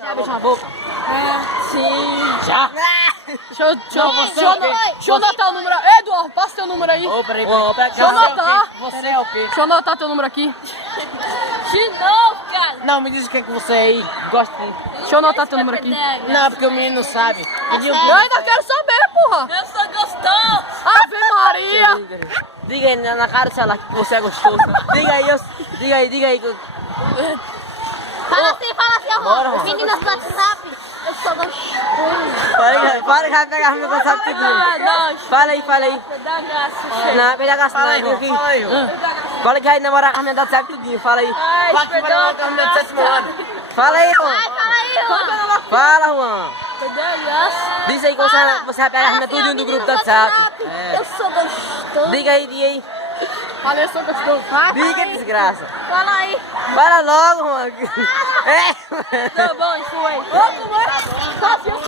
Já beijou na boca? Sim. Já? Deixa eu anotar o número. Eduardo, passa teu número aí. Ô, peraí. Deixa eu anotar. Você é o quê? Deixa eu anotar teu número aqui. De novo, cara. Não, me diz o que é que você aí gosta de... Deixa eu anotar teu número aqui. Não, porque o menino não sabe. Eu ainda quero saber, porra. Eu sou gostoso. Ave Maria. Diga aí na cara do celular que você é gostoso. Diga aí. Fala assim, Bora, amor. mano. Meninas do WhatsApp. Eu sou gostoso. Para que vai pegar meu WhatsApp tudinho. Fala aí. Dá graça. Não, vai dar gasto não, aqui. Fala que vai namorar com a minha WhatsApp tudinho, fala aí. Ai, perdão. Fala aí, Juan. Ai, fala aí, Juan. Fala, Juan. Cadê Diz aí que você vai pegar a minha tudinho do grupo do WhatsApp. Eu sou gostoso. Diga aí. Falei, eu sou gostoso. Diga, desgraça. Fala aí. Fala logo, Juan. É. Tá bom, isso aí. Ô, como é?